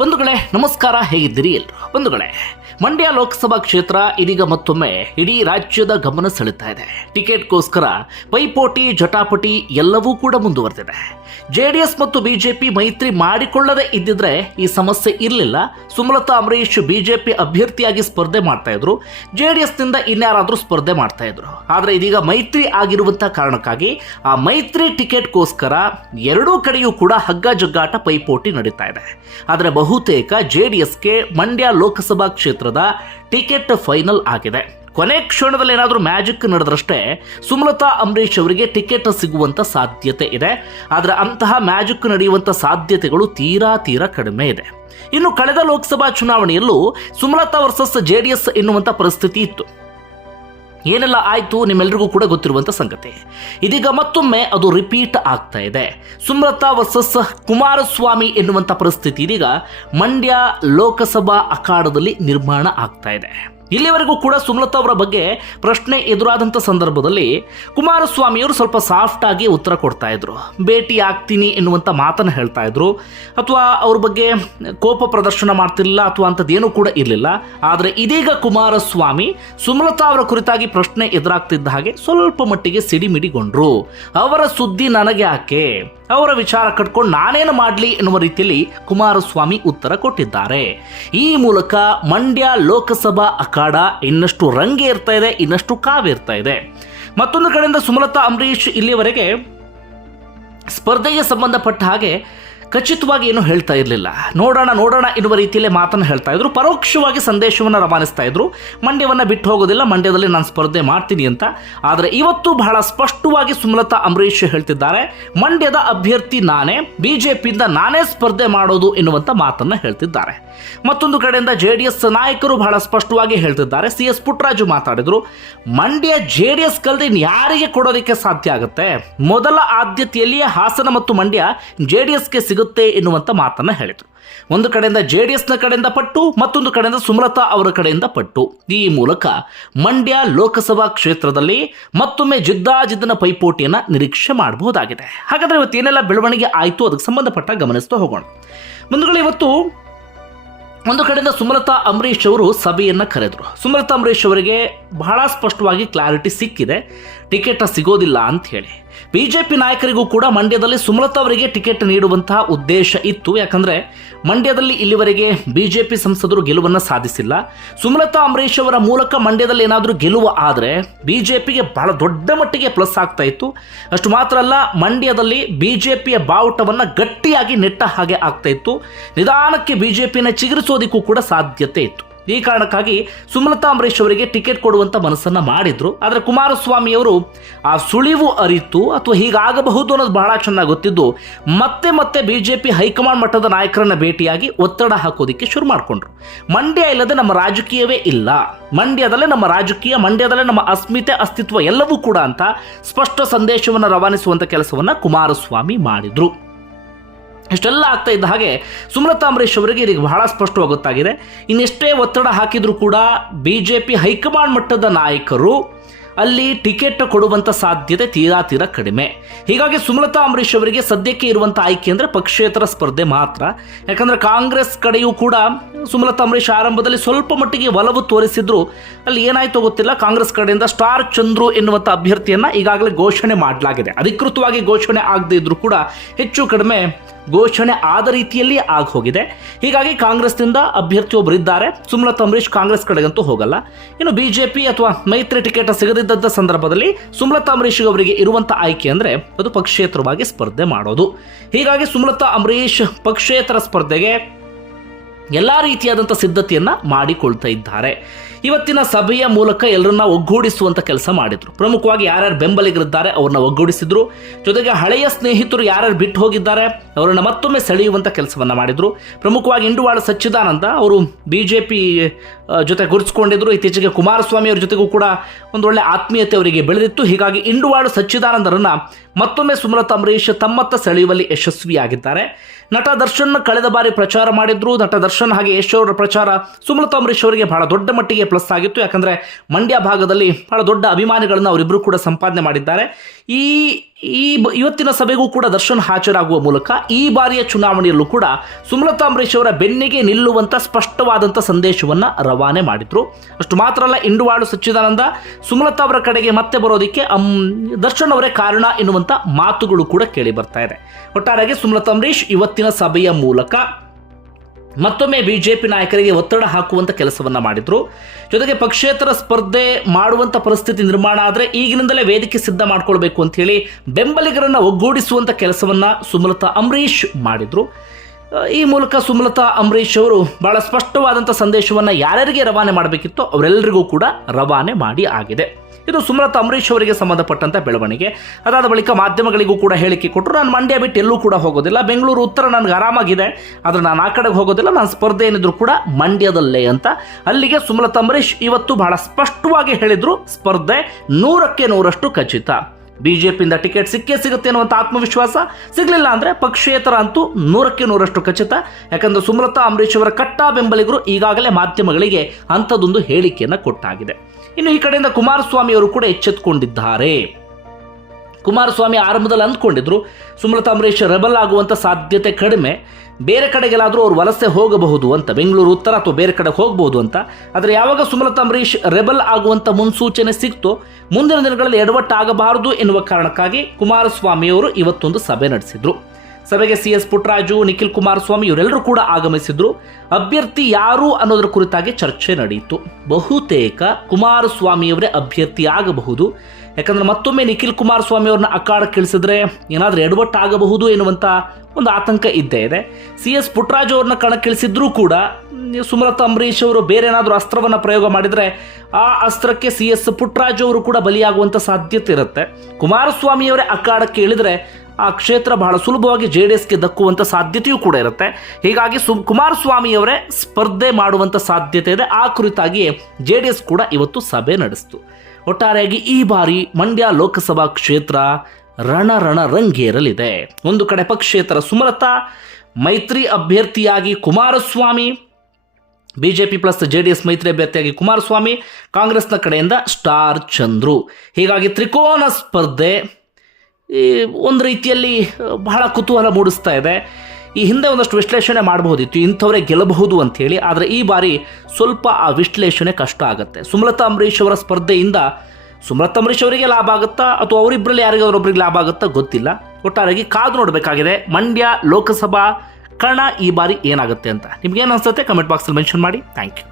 ಬಂಧುಗಳೇ ನಮಸ್ಕಾರ, ಹೇಗಿದ್ದೀರಿ ಎಲ್ಲರೂ? ಬಂಧುಗಳೇ, ಮಂಡ್ಯ ಲೋಕಸಭಾ ಕ್ಷೇತ್ರ ಇದೀಗ ಮತ್ತೊಮ್ಮೆ ಇಡೀ ರಾಜ್ಯದ ಗಮನ ಸೆಳೆತಾ ಇದೆ. ಟಿಕೆಟ್ಗೋಸ್ಕರ ಪೈಪೋಟಿ, ಜಟಾಪಟಿ ಎಲ್ಲವೂ ಕೂಡ ಮುಂದುವರೆದಿದೆ. ಜೆಡಿಎಸ್ ಮತ್ತು ಬಿಜೆಪಿ ಮೈತ್ರಿ ಮಾಡಿಕೊಳ್ಳದೆ ಇದ್ದಿದ್ರೆ ಈ ಸಮಸ್ಯೆ ಇರಲಿಲ್ಲ. ಸುಮಲತಾ ಅಂಬರೀಶ್ ಬಿಜೆಪಿ ಅಭ್ಯರ್ಥಿಯಾಗಿ ಸ್ಪರ್ಧೆ ಮಾಡ್ತಾ ಇದ್ರು, ಜೆಡಿಎಸ್ನಿಂದ ಇನ್ಯಾರಾದ್ರೂ ಸ್ಪರ್ಧೆ ಮಾಡ್ತಾ ಇದ್ರು. ಆದರೆ ಇದೀಗ ಮೈತ್ರಿ ಆಗಿರುವಂತಹ ಕಾರಣಕ್ಕಾಗಿ ಆ ಮೈತ್ರಿ ಟಿಕೆಟ್ಗೋಸ್ಕರ ಎರಡೂ ಕಡೆಯೂ ಕೂಡ ಹಗ್ಗ ಜಗ್ಗಾಟ ಪೈಪೋಟಿ ನಡೀತಾ ಇದೆ. ಆದರೆ ಬಹುತೇಕ ಜೆಡಿಎಸ್ಗೆ ಮಂಡ್ಯ ಲೋಕಸಭಾ ಕ್ಷೇತ್ರದ ಟಿಕೆಟ್ ಫೈನಲ್ ಆಗಿದೆ. ಕೊನೆ ಕ್ಷಣದಲ್ಲಿ ಏನಾದರೂ ಮ್ಯಾಜಿಕ್ ನಡೆದ್ರಷ್ಟೇ ಸುಮಲತಾ ಅಂಬರೀಶ್ ಅವರಿಗೆ ಟಿಕೆಟ್ ಸಿಗುವಂತ ಸಾಧ್ಯತೆ ಇದೆ. ಆದರೆ ಅಂತಹ ಮ್ಯಾಜಿಕ್ ನಡೆಯುವಂತ ಸಾಧ್ಯತೆಗಳು ತೀರಾ ಕಡಿಮೆ ಇದೆ. ಇನ್ನು ಕಳೆದ ಲೋಕಸಭಾ ಚುನಾವಣೆಯಲ್ಲೂ ಸುಮಲತಾ ವರ್ಸಸ್ ಜೆಡಿಎಸ್ ಎನ್ನುವಂತ ಪರಿಸ್ಥಿತಿ ಇತ್ತು. ಏನೆಲ್ಲ ಆಯಿತು ನಿಮ್ಮೆಲ್ಲರಿಗೂ ಕೂಡ ಗೊತ್ತಿರುವಂಥ ಸಂಗತಿ. ಇದೀಗ ಮತ್ತೊಮ್ಮೆ ಅದು ರಿಪೀಟ್ ಆಗ್ತಾ ಇದೆ. ಸುಮಲತಾ ವರ್ಸಸ್ ಕುಮಾರಸ್ವಾಮಿ ಎನ್ನುವಂಥ ಪರಿಸ್ಥಿತಿ ಇದೀಗ ಮಂಡ್ಯ ಲೋಕಸಭಾ ಅಖಾಡದಲ್ಲಿ ನಿರ್ಮಾಣ ಆಗ್ತಾ ಇದೆ. ಇಲ್ಲಿವರೆಗೂ ಕೂಡ ಸುಮಲತಾ ಅವರ ಬಗ್ಗೆ ಪ್ರಶ್ನೆ ಎದುರಾದಂಥ ಸಂದರ್ಭದಲ್ಲಿ ಕುಮಾರಸ್ವಾಮಿಯವರು ಸ್ವಲ್ಪ ಸಾಫ್ಟ್ ಆಗಿ ಉತ್ತರ ಕೊಡ್ತಾ ಇದ್ರು. ಭೇಟಿ ಆಗ್ತೀನಿ ಎನ್ನುವಂಥ ಮಾತನ್ನು ಹೇಳ್ತಾ ಇದ್ರು, ಅಥವಾ ಅವ್ರ ಬಗ್ಗೆ ಕೋಪ ಪ್ರದರ್ಶನ ಮಾಡ್ತಿರಲಿಲ್ಲ ಅಥವಾ ಅಂಥದ್ದೇನೂ ಕೂಡ ಇರಲಿಲ್ಲ. ಆದರೆ ಇದೀಗ ಕುಮಾರಸ್ವಾಮಿ ಸುಮಲತಾ ಅವರ ಕುರಿತಾಗಿ ಪ್ರಶ್ನೆ ಎದುರಾಗ್ತಿದ್ದ ಹಾಗೆ ಸ್ವಲ್ಪ ಮಟ್ಟಿಗೆ ಸಿಡಿಮಿಡಿಗೊಂಡ್ರು. ಅವರ ಸುದ್ದಿ ನನಗೆ ಯಾಕೆ, ಅವರ ವಿಚಾರ ಕಟ್ಕೊಂಡು ನಾನೇನು ಮಾಡಲಿ ಎನ್ನುವ ರೀತಿಯಲ್ಲಿ ಕುಮಾರಸ್ವಾಮಿ ಉತ್ತರ ಕೊಟ್ಟಿದ್ದಾರೆ. ಈ ಮೂಲಕ ಮಂಡ್ಯ ಲೋಕಸಭಾ ಅಖಾಡ ಇನ್ನಷ್ಟು ರಂಗೆ ಇರ್ತಾ ಇದೆ, ಇನ್ನಷ್ಟು ಕಾವೇರ್ತಾ ಇದೆ. ಮತ್ತೊಂದು ಕಡೆಯಿಂದ ಸುಮಲತಾ ಅಂಬರೀಶ್ ಇಲ್ಲಿವರೆಗೆ ಸ್ಪರ್ಧೆಗೆ ಸಂಬಂಧಪಟ್ಟ ಹಾಗೆ ಖಚಿತವಾಗಿ ಏನು ಹೇಳ್ತಾ ಇರಲಿಲ್ಲ. ನೋಡೋಣ ಎನ್ನುವ ರೀತಿಯಲ್ಲೇ ಮಾತನ್ನು ಹೇಳ್ತಾ ಇದ್ರು. ಪರೋಕ್ಷವಾಗಿ ಸಂದೇಶವನ್ನು ರವಾನಿಸ್ತಾ ಇದ್ರು, ಮಂಡ್ಯವನ್ನು ಬಿಟ್ಟು ಹೋಗೋದಿಲ್ಲ, ಮಂಡ್ಯದಲ್ಲಿ ನಾನು ಸ್ಪರ್ಧೆ ಮಾಡ್ತೀನಿ ಅಂತ. ಆದರೆ ಇವತ್ತು ಬಹಳ ಸ್ಪಷ್ಟವಾಗಿ ಸುಮಲತಾ ಅಂಬರೀಶ್ ಹೇಳ್ತಿದ್ದಾರೆ, ಮಂಡ್ಯದ ಅಭ್ಯರ್ಥಿ ನಾನೇ, ಬಿಜೆಪಿಯಿಂದ ನಾನೇ ಸ್ಪರ್ಧೆ ಮಾಡೋದು ಎನ್ನುವಂತ ಮಾತನ್ನು ಹೇಳ್ತಿದ್ದಾರೆ. ಮತ್ತೊಂದು ಕಡೆಯಿಂದ ಜೆಡಿಎಸ್ ನಾಯಕರು ಬಹಳ ಸ್ಪಷ್ಟವಾಗಿ ಹೇಳ್ತಿದ್ದಾರೆ. CS ಪುಟ್ಟರಾಜು ಮಾತಾಡಿದ್ರು, ಮಂಡ್ಯ ಜೆಡಿಎಸ್ ಕಲ್ದೆ ಯಾರಿಗೆ ಕೊಡೋದಕ್ಕೆ ಸಾಧ್ಯ ಆಗುತ್ತೆ, ಮೊದಲ ಆದ್ಯತೆಯಲ್ಲಿಯೇ ಹಾಸನ ಮತ್ತು ಮಂಡ್ಯ ಜೆಡಿಎಸ್ಗೆ ಸಿಗುತ್ತೆ ಎನ್ನುವಂತ ಮಾತನ್ನ ಹೇಳಿದ್ರು. ಒಂದು ಕಡೆಯಿಂದ ಜೆಡಿಎಸ್ನ ಕಡೆಯಿಂದ ಪಟ್ಟು, ಮತ್ತೊಂದು ಕಡೆಯಿಂದ ಸುಮಲತಾ ಅವರ ಕಡೆಯಿಂದ ಪಟ್ಟು. ಈ ಮೂಲಕ ಮಂಡ್ಯ ಲೋಕಸಭಾ ಕ್ಷೇತ್ರದಲ್ಲಿ ಮತ್ತೊಮ್ಮೆ ಜಿದ್ದಾಜಿದ್ದನ ಪೈಪೋಟಿಯನ್ನ ನಿರೀಕ್ಷೆ ಮಾಡಬಹುದಾಗಿದೆ. ಹಾಗಾದ್ರೆ ಇವತ್ತು ಏನೆಲ್ಲ ಬೆಳವಣಿಗೆ ಆಯಿತು ಅದಕ್ಕೆ ಸಂಬಂಧಪಟ್ಟ ಗಮನಿಸ್ತಾ ಹೋಗೋಣ. ಬಂಧುಗಳು, ಇವತ್ತು ಒಂದು ಕಡೆಯಿಂದ ಸುಮಲತಾ ಅಂಬರೀಶ್ ಅವರು ಸಭೆಯನ್ನು ಕರೆದರು. ಸುಮಲತಾ ಅಂಬರೀಶ್ ಅವರಿಗೆ ಬಹಳ ಸ್ಪಷ್ಟವಾಗಿ ಕ್ಲಾರಿಟಿ ಸಿಕ್ಕಿದೆ, ಟಿಕೆಟ್ ಸಿಗೋದಿಲ್ಲ ಅಂತ ಹೇಳಿ. ಬಿಜೆಪಿ ನಾಯಕರಿಗೂ ಕೂಡ ಮಂಡ್ಯದಲ್ಲಿ ಸುಮಲತಾ ಅವರಿಗೆ ಟಿಕೆಟ್ ನೀಡುವಂತಹ ಉದ್ದೇಶ ಇತ್ತು. ಯಾಕಂದ್ರೆ ಮಂಡ್ಯದಲ್ಲಿ ಇಲ್ಲಿವರೆಗೆ ಬಿಜೆಪಿ ಸಂಸದರು ಗೆಲುವನ್ನು ಸಾಧಿಸಿಲ್ಲ. ಸುಮಲತಾ ಅಂಬರೀಶ್ ಅವರ ಮೂಲಕ ಮಂಡ್ಯದಲ್ಲಿ ಏನಾದರೂ ಗೆಲುವು ಆದರೆ ಬಿಜೆಪಿಗೆ ಬಹಳ ದೊಡ್ಡ ಮಟ್ಟಿಗೆ ಪ್ಲಸ್ ಆಗ್ತಾ ಇತ್ತು. ಅಷ್ಟು ಮಾತ್ರ ಅಲ್ಲ, ಮಂಡ್ಯದಲ್ಲಿ ಬಿಜೆಪಿಯ ಬಾವುಟವನ್ನು ಗಟ್ಟಿಯಾಗಿ ನೆಟ್ಟ ಹಾಗೆ ಆಗ್ತಾ ಇತ್ತು. ನಿಧಾನಕ್ಕೆ ಬಿಜೆಪಿನ ಚಿಗುರಿಸೋದಕ್ಕೂ ಕೂಡ ಸಾಧ್ಯತೆ ಇತ್ತು. ಈ ಕಾರಣಕ್ಕಾಗಿ ಸುಮಲತಾ ಅಂಬರೀಶ್ ಅವರಿಗೆ ಟಿಕೆಟ್ ಕೊಡುವಂತ ಮನಸ್ಸನ್ನ ಮಾಡಿದ್ರು. ಆದರೆ ಕುಮಾರಸ್ವಾಮಿ ಅವರು ಆ ಸುಳಿವು ಅರಿತು, ಅಥವಾ ಹೀಗಾಗಬಹುದು ಅನ್ನೋದು ಬಹಳ ಚೆನ್ನಾಗಿ ಗೊತ್ತಿದ್ದು, ಮತ್ತೆ ಬಿಜೆಪಿ ಹೈಕಮಾಂಡ್ ಮಟ್ಟದ ನಾಯಕರನ್ನ ಭೇಟಿಯಾಗಿ ಒತ್ತಡ ಹಾಕೋದಿಕ್ಕೆ ಶುರು ಮಾಡಿಕೊಂಡ್ರು. ಮಂಡ್ಯ ಇಲ್ಲದೆ ನಮ್ಮ ರಾಜಕೀಯವೇ ಇಲ್ಲ, ಮಂಡ್ಯದಲ್ಲೇ ನಮ್ಮ ರಾಜಕೀಯ, ಮಂಡ್ಯದಲ್ಲೇ ನಮ್ಮ ಅಸ್ಮಿತೆ, ಅಸ್ತಿತ್ವ ಎಲ್ಲವೂ ಕೂಡ ಅಂತ ಸ್ಪಷ್ಟ ಸಂದೇಶವನ್ನು ರವಾನಿಸುವಂತ ಕೆಲಸವನ್ನ ಕುಮಾರಸ್ವಾಮಿ ಮಾಡಿದ್ರು. ಇಷ್ಟೆಲ್ಲ ಆಗ್ತಾ ಇದ್ದ ಹಾಗೆ ಸುಮಲತಾ ಅಂಬರೀಶ್ ಅವರಿಗೆ ಇದೀಗ ಬಹಳ ಸ್ಪಷ್ಟವಾಗಿ ಗೊತ್ತಾಗಿದೆ, ಇನ್ನೆಷ್ಟೇ ಒತ್ತಡ ಹಾಕಿದ್ರು ಕೂಡ ಬಿಜೆಪಿ ಹೈಕಮಾಂಡ್ ಮಟ್ಟದ ನಾಯಕರು ಅಲ್ಲಿ ಟಿಕೆಟ್ ಕೊಡುವಂಥ ಸಾಧ್ಯತೆ ತೀರಾ ಕಡಿಮೆ. ಹೀಗಾಗಿ ಸುಮಲತಾ ಅಂಬರೀಶ್ ಅವರಿಗೆ ಸದ್ಯಕ್ಕೆ ಇರುವಂಥ ಆಯ್ಕೆ ಅಂದರೆ ಪಕ್ಷೇತರ ಸ್ಪರ್ಧೆ ಮಾತ್ರ. ಯಾಕಂದರೆ ಕಾಂಗ್ರೆಸ್ ಕಡೆಯೂ ಕೂಡ ಸುಮಲತಾ ಅಂಬರೀಶ್ ಆರಂಭದಲ್ಲಿ ಸ್ವಲ್ಪ ಮಟ್ಟಿಗೆ ಒಲವು ತೋರಿಸಿದ್ರು. ಅಲ್ಲಿ ಏನಾಯ್ತೋ ಗೊತ್ತಿಲ್ಲ, ಕಾಂಗ್ರೆಸ್ ಕಡೆಯಿಂದ ಸ್ಟಾರ್ ಚಂದ್ರು ಎನ್ನುವಂಥ ಅಭ್ಯರ್ಥಿಯನ್ನು ಈಗಾಗಲೇ ಘೋಷಣೆ ಮಾಡಲಾಗಿದೆ. ಅಧಿಕೃತವಾಗಿ ಘೋಷಣೆ ಆಗದೇ ಇದ್ರೂ ಕೂಡ ಹೆಚ್ಚು ಕಡಿಮೆ ಘೋಷಣೆ ಆದ ರೀತಿಯಲ್ಲಿ ಆಗಿ ಹೋಗಿದೆ. ಹೀಗಾಗಿ ಕಾಂಗ್ರೆಸ್ನಿಂದ ಅಭ್ಯರ್ಥಿ ಒಬ್ಬರು ಇದ್ದಾರೆ. ಸುಮಲತಾ ಅಂಬರೀಶ್ ಕಾಂಗ್ರೆಸ್ ಕಡೆಗಂತೂ ಹೋಗಲ್ಲ. ಇನ್ನು ಬಿಜೆಪಿ ಅಥವಾ ಮೈತ್ರಿ ಟಿಕೆಟ್ ಸಿಗದಿದ್ದಂಥ ಸಂದರ್ಭದಲ್ಲಿ ಸುಮಲತಾ ಅಂಬರೀಶ್ ಅವರಿಗೆ ಇರುವಂಥ ಆಯ್ಕೆ ಅಂದರೆ ಅದು ಪಕ್ಷೇತರವಾಗಿ ಸ್ಪರ್ಧೆ ಮಾಡೋದು. ಹೀಗಾಗಿ ಸುಮಲತಾ ಅಂಬರೀಶ್ ಪಕ್ಷೇತರ ಸ್ಪರ್ಧೆಗೆ ಎಲ್ಲ ರೀತಿಯಾದಂಥ ಸಿದ್ಧತೆಯನ್ನು ಮಾಡಿಕೊಳ್ತಾ ಇದ್ದಾರೆ. ಇವತ್ತಿನ ಸಭೆಯ ಮೂಲಕ ಎಲ್ಲರನ್ನ ಒಗ್ಗೂಡಿಸುವಂತ ಕೆಲಸ ಮಾಡಿದ್ರು. ಪ್ರಮುಖವಾಗಿ ಯಾರ್ಯಾರು ಬೆಂಬಲಿಗರಿದ್ದಾರೆ ಅವ್ರನ್ನ ಒಗ್ಗೂಡಿಸಿದ್ರು. ಜೊತೆಗೆ ಹಳೆಯ ಸ್ನೇಹಿತರು ಯಾರ್ಯಾರು ಬಿಟ್ಟು ಹೋಗಿದ್ದಾರೆ ಅವರನ್ನ ಮತ್ತೊಮ್ಮೆ ಸೆಳೆಯುವಂತ ಕೆಲಸವನ್ನ ಮಾಡಿದ್ರು. ಪ್ರಮುಖವಾಗಿ ಇಂಡುವಾಳ ಸಚ್ಚಿದಾನಂದ ಅವರು ಬಿಜೆಪಿ ಜೊತೆ ಗುರುತಿಸಿಕೊಂಡಿದ್ರು. ಇತ್ತೀಚೆಗೆ ಕುಮಾರಸ್ವಾಮಿ ಅವರ ಜೊತೆಗೂ ಕೂಡ ಒಂದು ಒಳ್ಳೆ ಆತ್ಮೀಯತೆ ಅವರಿಗೆ ಬೆಳೆದಿತ್ತು. ಹೀಗಾಗಿ ಇಂಡುವಾಳು ಸಚ್ಚಿದಾನಂದರನ್ನ ಮತ್ತೊಮ್ಮೆ ಸುಮಲತಾ ಅಂಬರೀಶ್ ತಮ್ಮತ್ತ ಸೆಳೆಯುವಲ್ಲಿ ಯಶಸ್ವಿಯಾಗಿದ್ದಾರೆ. ನಟ ದರ್ಶನ್ ಕಳೆದ ಬಾರಿ ಪ್ರಚಾರ ಮಾಡಿದ್ರು. ನಟ ದರ್ಶನ್ ಹಾಗೆ ಯಶ್ ಅವರ ಪ್ರಚಾರ ಸುಮಲತಾ ಅಂಬರೀಶ್ ಅವರಿಗೆ ಬಹಳ ದೊಡ್ಡ ಮಟ್ಟಿಗೆ ಪ್ಲಸ್ ಆಗಿತ್ತು. ಯಾಕಂದ್ರೆ ಮಂಡ್ಯ ಭಾಗದಲ್ಲಿ ಬಹಳ ದೊಡ್ಡ ಅಭಿಮಾನಿಗಳನ್ನು ಅವರಿಬ್ಬರು ಕೂಡ ಸಂಪಾದನೆ ಮಾಡಿದ್ದಾರೆ. ಈ ಇವತ್ತಿನ ಸಭೆಗೂ ಕೂಡ ದರ್ಶನ್ ಹಾಜರಾಗುವ ಮೂಲಕ ಈ ಬಾರಿಯ ಚುನಾವಣೆಯಲ್ಲೂ ಕೂಡ ಸುಮಲತಾ ಅಂಬರೀಶ್ ಅವರ ಬೆನ್ನಿಗೆ ನಿಲ್ಲುವಂಥ ಸ್ಪಷ್ಟವಾದಂಥ ಸಂದೇಶವನ್ನು ರವಾನೆ ಮಾಡಿದ್ರು. ಅಷ್ಟು ಮಾತ್ರ ಅಲ್ಲ, ಇಂಡುವಾಳು ಸಚ್ಚಿದಾನಂದ ಸುಮಲತಾ ಅವರ ಕಡೆಗೆ ಮತ್ತೆ ಬರೋದಕ್ಕೆ ದರ್ಶನ್ ಅವರೇ ಕಾರಣ ಎನ್ನುವಂಥ ಮಾತುಗಳು ಕೂಡ ಕೇಳಿ ಬರ್ತಾ ಇದೆ. ಒಟ್ಟಾರೆಯಾಗಿ ಸುಮಲತಾ ಅಂಬರೀಶ್ ಇವತ್ತಿನ ಸಭೆಯ ಮೂಲಕ ಮತ್ತೊಮ್ಮೆ ಬಿಜೆಪಿ ನಾಯಕರಿಗೆ ಒತ್ತಡ ಹಾಕುವಂಥ ಕೆಲಸವನ್ನು ಮಾಡಿದ್ರು. ಜೊತೆಗೆ ಪಕ್ಷೇತರ ಸ್ಪರ್ಧೆ ಮಾಡುವಂಥ ಪರಿಸ್ಥಿತಿ ನಿರ್ಮಾಣ ಆದರೆ ಈಗಿನಿಂದಲೇ ವೇದಿಕೆ ಸಿದ್ಧ ಮಾಡ್ಕೊಳ್ಬೇಕು ಅಂತ ಹೇಳಿ ಬೆಂಬಲಿಗರನ್ನು ಒಗ್ಗೂಡಿಸುವಂಥ ಕೆಲಸವನ್ನು ಸುಮಲತಾ ಅಂಬರೀಶ್ ಮಾಡಿದ್ರು. ಈ ಮೂಲಕ ಸುಮಲತಾ ಅಂಬರೀಶ್ ಅವರು ಬಹಳ ಸ್ಪಷ್ಟವಾದಂಥ ಸಂದೇಶವನ್ನು ಯಾರ್ಯಾರಿಗೆ ರವಾನೆ ಮಾಡಬೇಕಿತ್ತೋ ಅವರೆಲ್ಲರಿಗೂ ಕೂಡ ರವಾನೆ ಮಾಡಿ ಆಗಿದೆ. ಇದು ಸುಮಲತಾ ಅಂಬರೀಶ್ ಅವರಿಗೆ ಸಂಬಂಧಪಟ್ಟಂಥ ಬೆಳವಣಿಗೆ. ಅದಾದ ಬಳಿಕ ಮಾಧ್ಯಮಗಳಿಗೂ ಕೂಡ ಹೇಳಿಕೆ ಕೊಟ್ಟರು, ನಾನು ಮಂಡ್ಯ ಬಿಟ್ಟು ಎಲ್ಲೂ ಕೂಡ ಹೋಗೋದಿಲ್ಲ, ಬೆಂಗಳೂರು ಉತ್ತರ ನನಗೆ ಆರಾಮಾಗಿದೆ, ಆದರೆ ನಾನು ಆ ಕಡೆಗೆ ಹೋಗೋದಿಲ್ಲ, ನಾನು ಸ್ಪರ್ಧೆ ಏನಿದ್ರು ಕೂಡ ಮಂಡ್ಯದಲ್ಲೇ ಅಂತ. ಅಲ್ಲಿಗೆ ಸುಮಲತಾ ಅಂಬರೀಶ್ ಇವತ್ತು ಬಹಳ ಸ್ಪಷ್ಟವಾಗಿ ಹೇಳಿದ್ರು, ಸ್ಪರ್ಧೆ 100ಕ್ಕೆ 100ರಷ್ಟು ಖಚಿತ. ಬಿಜೆಪಿಯಿಂದ ಟಿಕೆಟ್ ಸಿಕ್ಕೇ ಸಿಗುತ್ತೆ ಅನ್ನುವಂಥ ಆತ್ಮವಿಶ್ವಾಸ, ಸಿಗಲಿಲ್ಲ ಅಂದರೆ ಪಕ್ಷೇತರ ಅಂತೂ 100ಕ್ಕೆ 100ರಷ್ಟು ಖಚಿತ. ಯಾಕಂದರೆ ಸುಮಲತಾ ಅಂಬರೀಶ್ ಅವರ ಕಟ್ಟಾ ಬೆಂಬಲಿಗರು ಈಗಾಗಲೇ ಮಾಧ್ಯಮಗಳಿಗೆ ಅಂಥದ್ದೊಂದು ಹೇಳಿಕೆಯನ್ನು ಕೊಟ್ಟಾಗಿದೆ. ಇನ್ನು ಈ ಕಡೆಯಿಂದ ಕುಮಾರಸ್ವಾಮಿ ಅವರು ಕೂಡ ಎಚ್ಚೆತ್ತುಕೊಂಡಿದ್ದಾರೆ. ಕುಮಾರಸ್ವಾಮಿ ಆರಂಭದಲ್ಲಿ ಅಂದ್ಕೊಂಡಿದ್ರು ಸುಮಲತಾ ಅಂಬರೀಶ್ ರೆಬಲ್ ಆಗುವಂಥ ಸಾಧ್ಯತೆ ಕಡಿಮೆ, ಬೇರೆ ಕಡೆಗೆಲ್ಲಾದರೂ ಅವ್ರು ವಲಸೆ ಹೋಗಬಹುದು ಅಂತ, ಬೆಂಗಳೂರು ಉತ್ತರ ಅಥವಾ ಬೇರೆ ಕಡೆಗೆ ಹೋಗಬಹುದು ಅಂತ. ಆದರೆ ಯಾವಾಗ ಸುಮಲತಾ ಅಂಬರೀಶ್ ರೆಬಲ್ ಆಗುವಂಥ ಮುನ್ಸೂಚನೆ ಸಿಕ್ತೋ ಮುಂದಿನ ದಿನಗಳಲ್ಲಿ ಎಡವಟ್ಟಾಗಬಾರದು ಎನ್ನುವ ಕಾರಣಕ್ಕಾಗಿ ಕುಮಾರಸ್ವಾಮಿಯವರು ಇವತ್ತೊಂದು ಸಭೆ ನಡೆಸಿದ್ರು. ಸಭೆಗೆ CS ಪುಟ್ಟರಾಜು, ನಿಖಿಲ್ ಕುಮಾರಸ್ವಾಮಿ ಇವರೆಲ್ಲರೂ ಕೂಡ ಆಗಮಿಸಿದ್ರು. ಅಭ್ಯರ್ಥಿ ಯಾರು ಅನ್ನೋದರ ಕುರಿತಾಗಿ ಚರ್ಚೆ ನಡೆಯಿತು. ಬಹುತೇಕ ಕುಮಾರಸ್ವಾಮಿಯವರೇ ಅಭ್ಯರ್ಥಿ ಆಗಬಹುದು. ಯಾಕಂದರೆ ಮತ್ತೊಮ್ಮೆ ನಿಖಿಲ್ ಕುಮಾರಸ್ವಾಮಿ ಅವ್ರನ್ನ ಅಖಾಡಕ್ಕೆ ಇಳಿಸಿದ್ರೆ ಏನಾದರೂ ಎಡವಟ್ಟಾಗಬಹುದು ಎನ್ನುವಂಥ ಒಂದು ಆತಂಕ ಇದ್ದೇ ಇದೆ. CS ಪುಟ್ಟರಾಜು ಅವ್ರನ್ನ ಕಣಕ್ಕಿಳಿಸಿದ್ರೂ ಕೂಡ ಸುಮಲತಾ ಅಂಬರೀಶ್ ಅವರು ಬೇರೆ ಏನಾದರೂ ಅಸ್ತ್ರವನ್ನು ಪ್ರಯೋಗ ಮಾಡಿದರೆ ಆ ಅಸ್ತ್ರಕ್ಕೆ CS ಪುಟ್ಟರಾಜು ಅವರು ಕೂಡ ಬಲಿಯಾಗುವಂಥ ಸಾಧ್ಯತೆ ಇರುತ್ತೆ. ಕುಮಾರಸ್ವಾಮಿಯವರೇ ಅಖಾಡಕ್ಕೆ ಇಳಿದ್ರೆ ಆ ಕ್ಷೇತ್ರ ಬಹಳ ಸುಲಭವಾಗಿ JDSಗೆ ದಕ್ಕುವಂಥ ಸಾಧ್ಯತೆಯೂ ಕೂಡ ಇರುತ್ತೆ. ಹೀಗಾಗಿ ಕುಮಾರಸ್ವಾಮಿಯವರೇ ಸ್ಪರ್ಧೆ ಮಾಡುವಂಥ ಸಾಧ್ಯತೆ ಇದೆ. ಆ ಕುರಿತಾಗಿ JDS ಕೂಡ ಇವತ್ತು ಸಭೆ ನಡೆಸಿತು. ಒಟ್ಟಾರೆಯಾಗಿ ಈ ಬಾರಿ ಮಂಡ್ಯ ಲೋಕಸಭಾ ಕ್ಷೇತ್ರ ರಂಗೇರಲಿದೆ. ಒಂದು ಕಡೆ ಪಕ್ಷೇತರ ಸುಮಲತಾ, ಮೈತ್ರಿ ಅಭ್ಯರ್ಥಿಯಾಗಿ ಕುಮಾರಸ್ವಾಮಿ, ಬಿಜೆಪಿ ಪ್ಲಸ್ JDS ಮೈತ್ರಿ ಅಭ್ಯರ್ಥಿಯಾಗಿ ಕುಮಾರಸ್ವಾಮಿ, ಕಾಂಗ್ರೆಸ್ನ ಕಡೆಯಿಂದ ಸ್ಟಾರ್ ಚಂದ್ರು. ಹೀಗಾಗಿ ತ್ರಿಕೋನ ಸ್ಪರ್ಧೆ ಒಂದು ರೀತಿಯಲ್ಲಿ ಬಹಳ ಕುತೂಹಲ ಮೂಡಿಸ್ತಾ ಇದೆ. ಈ ಹಿಂದೆ ಒಂದಷ್ಟು ವಿಶ್ಲೇಷಣೆ ಮಾಡಬಹುದಿತ್ತು, ಇಂಥವರೇ ಗೆಲ್ಲಬಹುದು ಅಂಥೇಳಿ. ಆದರೆ ಈ ಬಾರಿ ಸ್ವಲ್ಪ ಆ ವಿಶ್ಲೇಷಣೆ ಕಷ್ಟ ಆಗುತ್ತೆ. ಸುಮಲತಾ ಅಂಬರೀಶ್ ಅವರ ಸ್ಪರ್ಧೆಯಿಂದ ಸುಮಲತಾ ಅಂಬರೀಶ್ ಅವರಿಗೆ ಲಾಭ ಆಗುತ್ತಾ ಅಥವಾ ಅವರಿಬ್ಬರಲ್ಲಿ ಯಾರಿಗಾದ್ರೊಬ್ಬರಿಗೆ ಲಾಭ ಆಗುತ್ತಾ ಗೊತ್ತಿಲ್ಲ. ಒಟ್ಟಾರೆಯಾಗಿ ಕಾದು ನೋಡಬೇಕಾಗಿದೆ ಮಂಡ್ಯ ಲೋಕಸಭಾ ಕಣ ಈ ಬಾರಿ ಏನಾಗುತ್ತೆ ಅಂತ. ನಿಮ್ಗೇನು ಅನಿಸುತ್ತೆ ಕಮೆಂಟ್ ಬಾಕ್ಸಲ್ಲಿ ಮೆನ್ಷನ್ ಮಾಡಿ. Thank you.